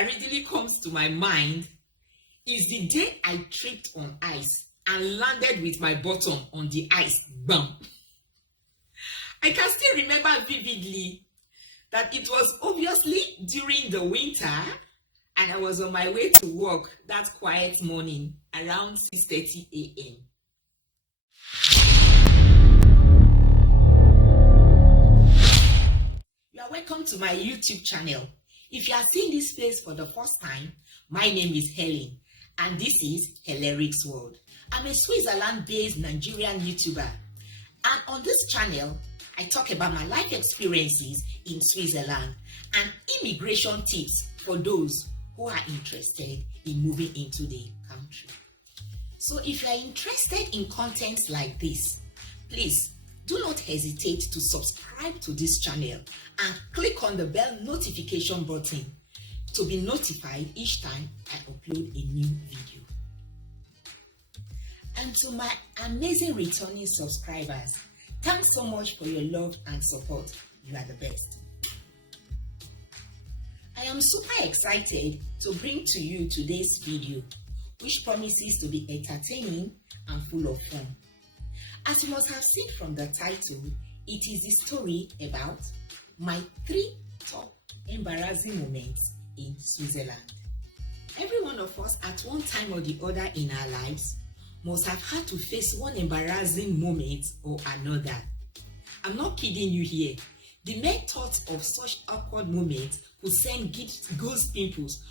that readily comes to my mind is the day I tripped on ice and landed with my bottom on the ice. Bam! I can still remember vividly that it was obviously during the winter and I was on my way to work that quiet morning around 6:30 a.m. You are welcome to my YouTube channel. If you are seeing this place for the first time, my name is Helen and this is Heleric's World. I'm a Switzerland-based Nigerian YouTuber, and on this channel, I talk about my life experiences in Switzerland and immigration tips for those who are interested in moving into the country. So if you are interested in content like this, please do not hesitate to subscribe to this channel and click on the bell notification button to be notified each time I upload a new video. And to my amazing returning subscribers, thanks so much for your love and support. You are the best. I am super excited to bring to you today's video, which promises to be entertaining and full of fun. As you must have seen from the title, it is the story about my 3 top embarrassing moments in Switzerland. Every one of us at one time or the other in our lives must have had to face one embarrassing moment or another. I'm not kidding you here. The mere thought of such awkward moments could send ghost pimples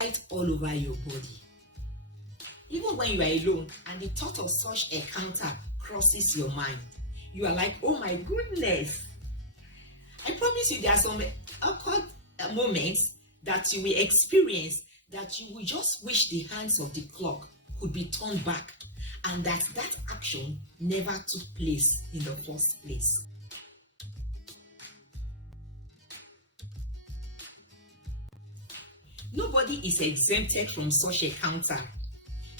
right all over your body. Even when you are alone and the thought of such encounter crosses your mind, you are like, oh my goodness. I promise you there are some awkward moments that you will experience that you will just wish the hands of the clock could be turned back and that action never took place in the first place. Nobody is exempted from such encounter.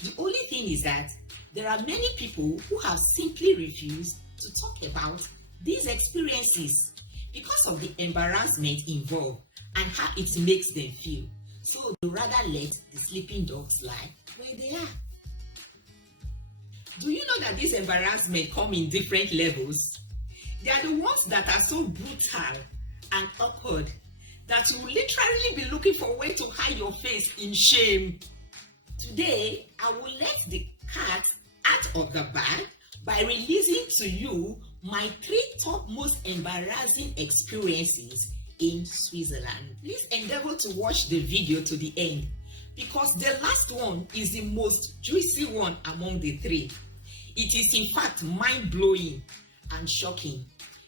The only thing is that there are many people who have simply refused to talk about these experiences because of the embarrassment involved and how it makes them feel. So they rather let the sleeping dogs lie where they are. Do you know that this embarrassment come in different levels? They are the ones that are so brutal and awkward that you will literally be looking for a way to hide your face in shame. Today, I will let the cat out of the bag by releasing to you my 3 top most embarrassing experiences in Switzerland. Please endeavor to watch the video to the end because the last one is the most juicy one among the 3. It is in fact mind-blowing and shocking.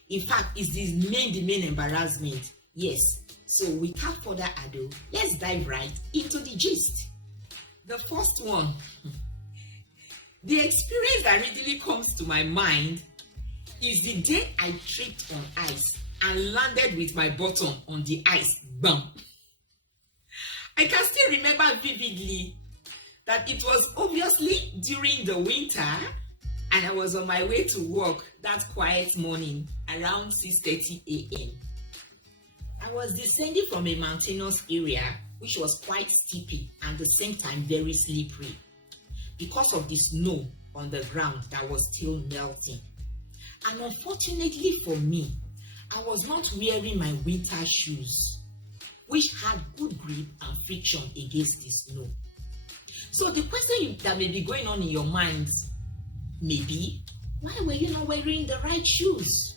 In fact, it's the main embarrassment. Yes, so without further ado, let's dive right into the gist. The first one, the experience that readily comes to my mind is the day I tripped on ice and landed with my bottom on the ice. Bam! I can still remember vividly that it was obviously during the winter and I was on my way to work that quiet morning around 6:30 a.m. I was descending from a mountainous area which was quite steepy and at the same time very slippery because of the snow on the ground that was still melting. And unfortunately for me, I was not wearing my winter shoes, which had good grip and friction against the snow. So the question that may be going on in your minds may be, why were you not wearing the right shoes?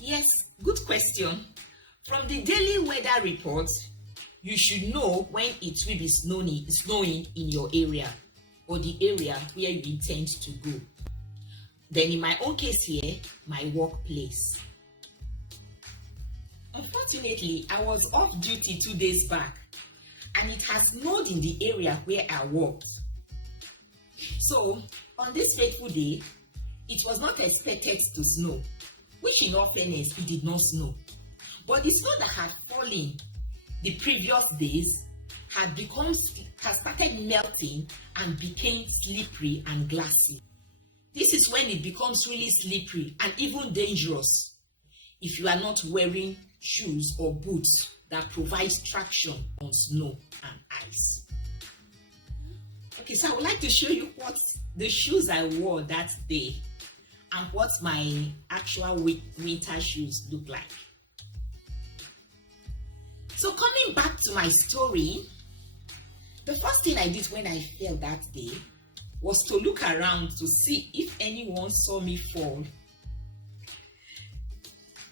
Yes, good question. From the daily weather report, you should know when it will be snowing in your area or the area where you intend to go. Then in my own case here, my workplace. Unfortunately, I was off duty 2 days back and it has snowed in the area where I worked. So on this fateful day, it was not expected to snow, which in all fairness, it did not snow. But the snow that had fallen the previous days had started melting and became slippery and glassy. This is when it becomes really slippery and even dangerous. if you are not wearing shoes or boots that provide traction on snow and ice. Okay, so I would like to show you what the shoes I wore that day and what my actual winter shoes look like. So coming back to my story, the first thing I did when I fell that day was to look around to see if anyone saw me fall.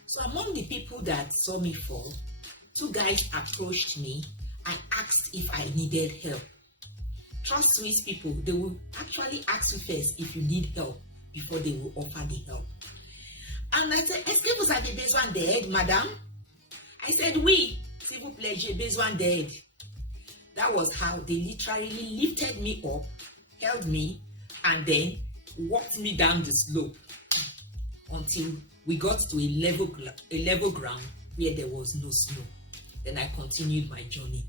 So among the people that saw me fall, 2 guys approached me and asked if I needed help. Trust Swiss people, they will actually ask you first if you need help before they will offer the help. And I said, "Est-ce que vous avez besoin d'aide, madame?" I said, "Oui, s'il vous plaît, j'ai besoin d'aide." That was how they literally lifted me up, held me, and then walked me down the slope until we got to a level ground where there was no snow. Then I continued my journey.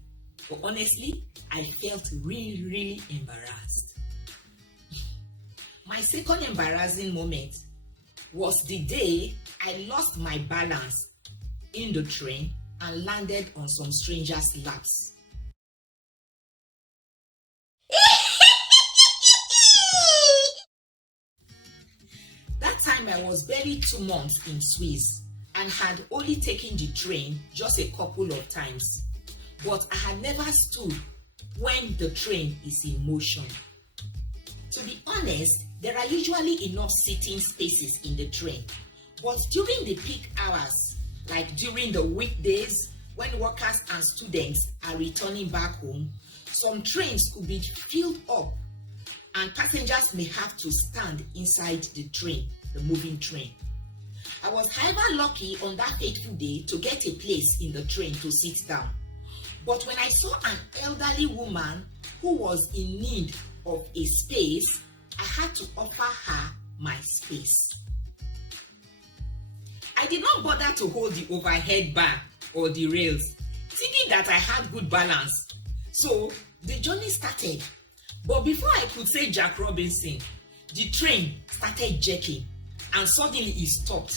But honestly, I felt really, really embarrassed. My second embarrassing moment was the day I lost my balance in the train and landed on some stranger's laps. That time I was barely 2 months in Swiss and had only taken the train just a couple of times. But I had never stood when the train is in motion. To be honest, there are usually enough seating spaces in the train. But during the peak hours, like during the weekdays when workers and students are returning back home, some trains could be filled up and passengers may have to stand inside the train, the moving train. I was however lucky on that fateful day to get a place in the train to sit down. But when I saw an elderly woman who was in need of a space, I had to offer her my space. I did not bother to hold the overhead bar or the rails, thinking that I had good balance. So the journey started. But before I could say Jack Robinson, the train started jerking and suddenly it stopped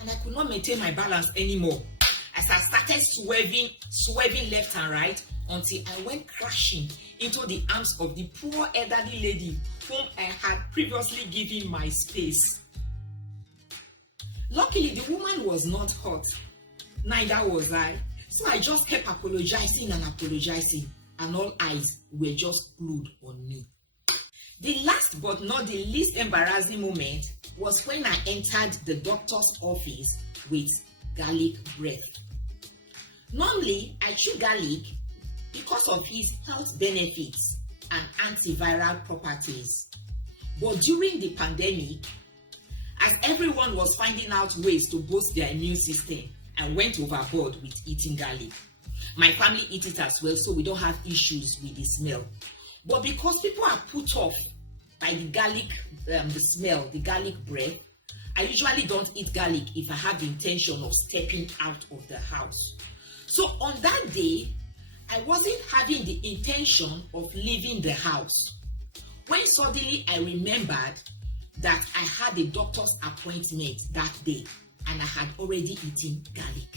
and I could not maintain my balance anymore as I started swerving left and right until I went crashing into the arms of the poor elderly lady whom I had previously given my space. Luckily, the woman was not hurt, neither was I, so I just kept apologizing and all eyes were just glued on me. The last but not the least embarrassing moment was when I entered the doctor's office with garlic breath. Normally, I chew garlic because of its health benefits and antiviral properties. But during the pandemic, as everyone was finding out ways to boost their immune system, I went overboard with eating garlic. My family eats it as well, so we don't have issues with the smell. But because people are put off by the garlic, the smell, the garlic breath, I usually don't eat garlic if I have the intention of stepping out of the house. So on that day, I wasn't having the intention of leaving the house when suddenly I remembered that I had a doctor's appointment that day and I had already eaten garlic.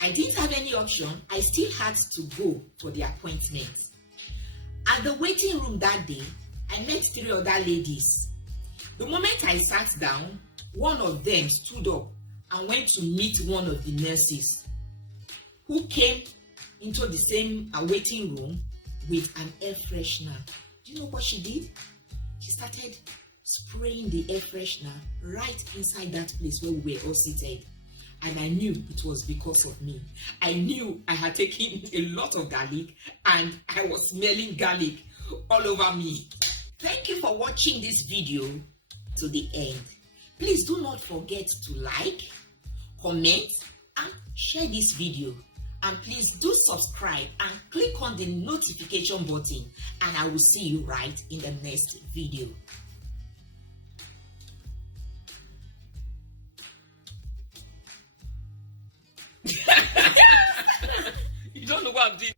I didn't have any option. I still had to go for the appointment. At the waiting room that day, I met 3 other ladies. The moment I sat down, one of them stood up and went to meet one of the nurses who came into the same waiting room with an air freshener. Do you know what she did? She started spraying the air freshener right inside that place where we were all seated. And I knew it was because of me. I knew I had taken a lot of garlic and I was smelling garlic all over me. Thank you for watching this video to the end. Please do not forget to like, comment, and share this video. And please do subscribe and click on the notification button, and I will see you right in the next video. You don't know what I'm doing.